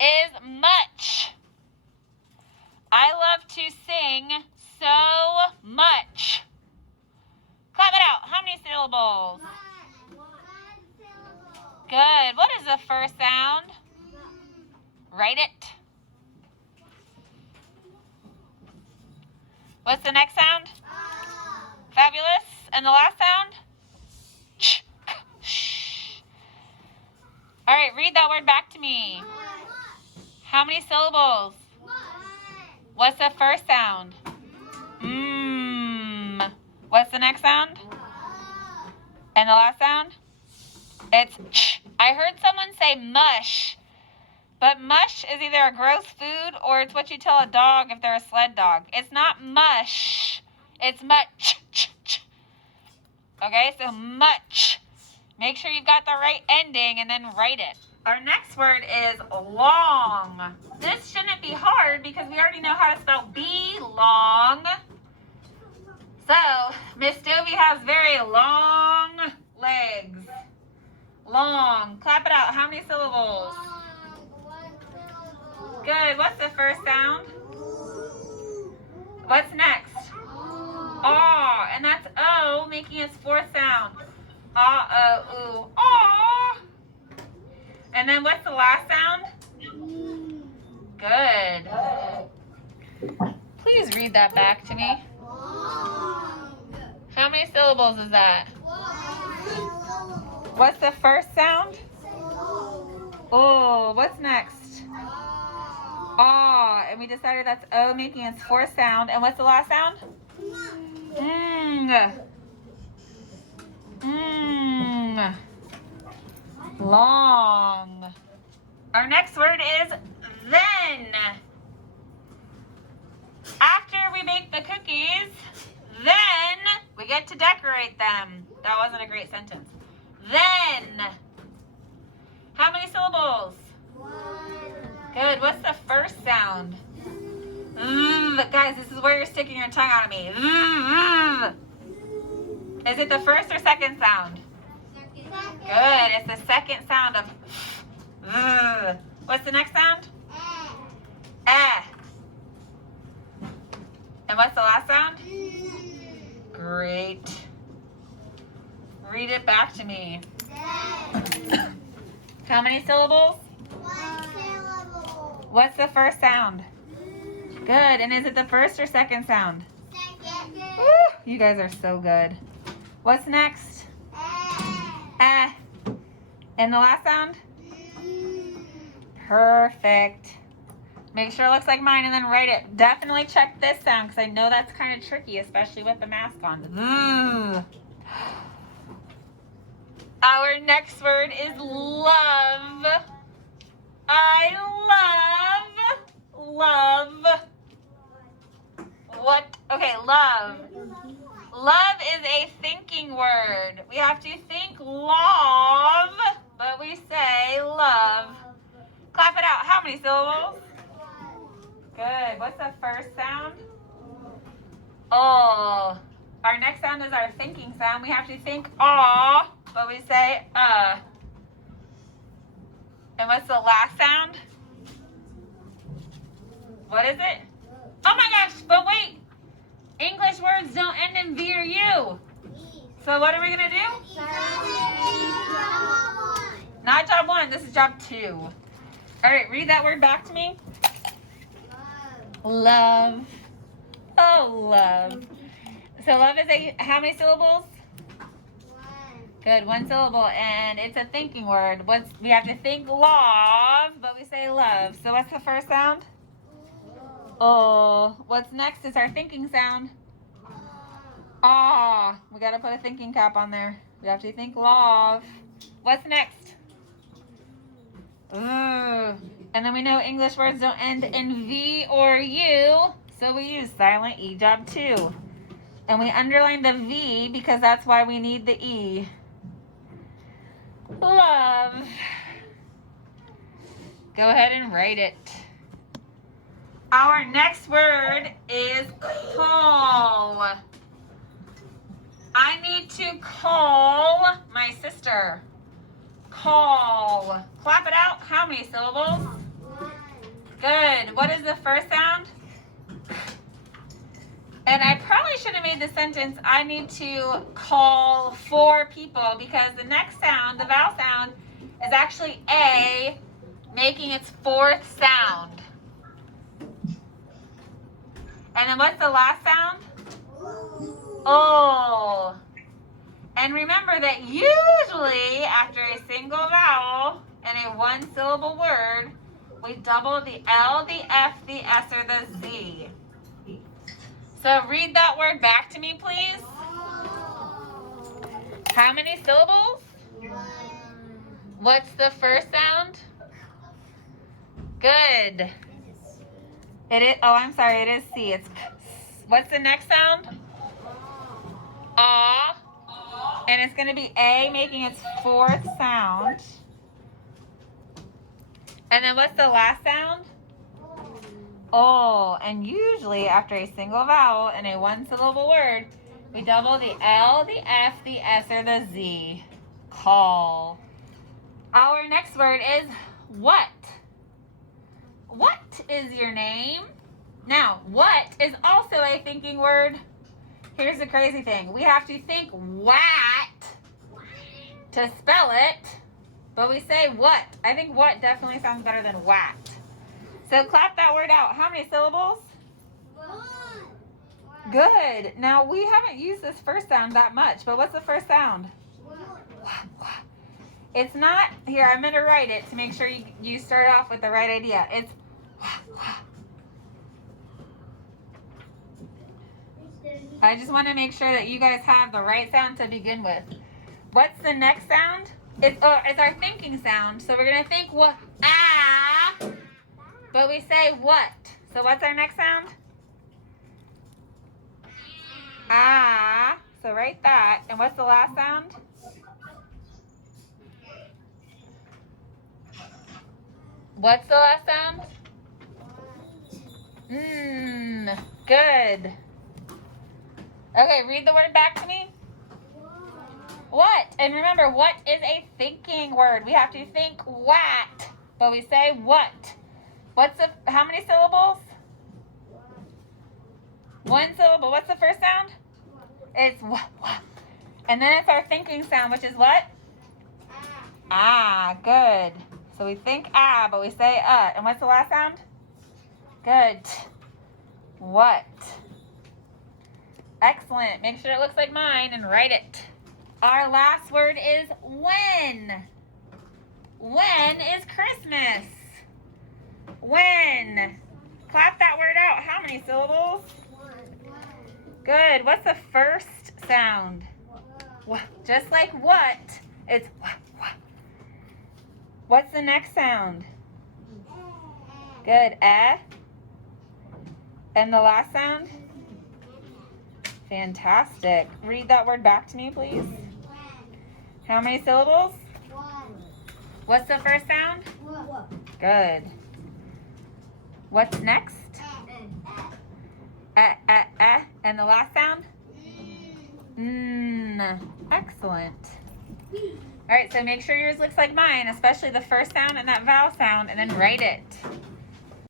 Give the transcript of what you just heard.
is much. I love to sing so much. Clap it out. How many syllables? One syllable. Good. What is the first sound? Write it. What's the next sound? Fabulous. And the last sound? Ch, k, sh. All right, read that word back to me. How many syllables? What's the first sound? What's the next sound? And the last sound? It's ch. I heard someone say mush, but mush is either a gross food or it's what you tell a dog if they're a sled dog. It's not mush. It's much. Okay, so much. Make sure you've got the right ending and then write it. Our next word is long. This shouldn't be hard because we already know how to spell belong. So, Miss Dovey has very long legs. Long. Clap it out. How many syllables? One syllable. Good. What's the first sound? What's next? Aw. And that's O, making its fourth sound. Ah, O, oo. Aw. And then what's the last sound? Good. Please read that back to me. How many syllables is that? What's the first sound? Oh, what's next? Aw, and we decided that's O making its fourth sound. And what's the last sound? Long. Our next word is then. After we bake the cookies, then we get to decorate them. That wasn't a great sentence. Then. How many syllables? Good. What's the first sound? Guys, this is where you're sticking your tongue out at me. Is it the first or second sound? Good. It's the second sound of What's the next sound? Eh. And what's the last sound? Great. Read it back to me. How many syllables? One syllable. What's the first sound? Good. And is it the first or second sound? Second. Woo, you guys are so good. What's next? Eh. And the last sound? Perfect. Make sure it looks like mine and then write it. Definitely check this sound because I know that's kind of tricky, especially with the mask on. Our next word is love. I love. What? Okay, love. Love is a thinking word. We have to think love, but we say love. Clap it out. How many syllables? Good. What's the first sound? Oh. Our next sound is our thinking sound. We have to think aw, but we say And what's the last sound? What is it? Oh my gosh, but wait. English words don't end in V or U. So what are we going to do? Not job one. This is job 2. All right, read that word back to me. Love. Oh, love. So love is how many syllables? Good, 1 syllable, and it's a thinking word. We have to think love, but we say love. So what's the first sound? Oh. What's next is our thinking sound. Ah. We got to put a thinking cap on there. We have to think love. What's next? And then we know English words don't end in V or U, so we use silent E, job 2. And we underline the V because that's why we need the E. Love. Go ahead and write it. Our next word is call. I need to call my sister. Call. Clap it out. How many syllables? Good. What is the first sound? And I probably should have made the sentence, I need to call 4 people, because the next sound, the vowel sound, is actually A, making its 4th sound. And then what's the last sound? O. And remember that usually after a single vowel in a 1-syllable word, we double the L, the F, the S, or the Z. So read that word back to me, please. How many syllables? What's the first sound? Good. It is, oh, I'm sorry, it is C. It's k. What's the next sound? Ah. And it's going to be A making its 4th sound. And then what's the last sound? Oh, and usually after a single vowel in a 1-syllable word, we double the L, the F, the S, or the Z. Call. Our next word is what. What is your name? Now, what is also a thinking word. Here's the crazy thing. We have to think what to spell it, but we say what. I think what definitely sounds better than what. So clap that word out. How many syllables? 1. Good. Now, we haven't used this first sound that much, but what's the first sound? It's not, here, I'm going to write it to make sure you start off with the right idea. It's I just want to make sure that you guys have the right sound to begin with. What's the next sound? It's our thinking sound. So we're going to think what, ah, but we say what. So what's our next sound? Ah. So write that. And what's the last sound? What's the last sound? Good. Okay, read the word back to me. What? And remember, what is a thinking word? We have to think what, but we say what. How many syllables? 1 syllable. What's the first sound? It's what. And then it's our thinking sound, which is what? Ah, good. So we think ah, but we say And what's the last sound? Good. What? Excellent. Make sure it looks like mine and write it. Our last word is when. When is Christmas? When. Clap that word out. How many syllables? 1. Good. What's the first sound? Just like what, it's what. What's the next sound? Good. Eh. And the last sound? Fantastic. Read that word back to me, please. How many syllables? 1. What's the first sound? Good. What's next? And the last sound? Excellent. All right, so make sure yours looks like mine, especially the first sound and that vowel sound, and then write it.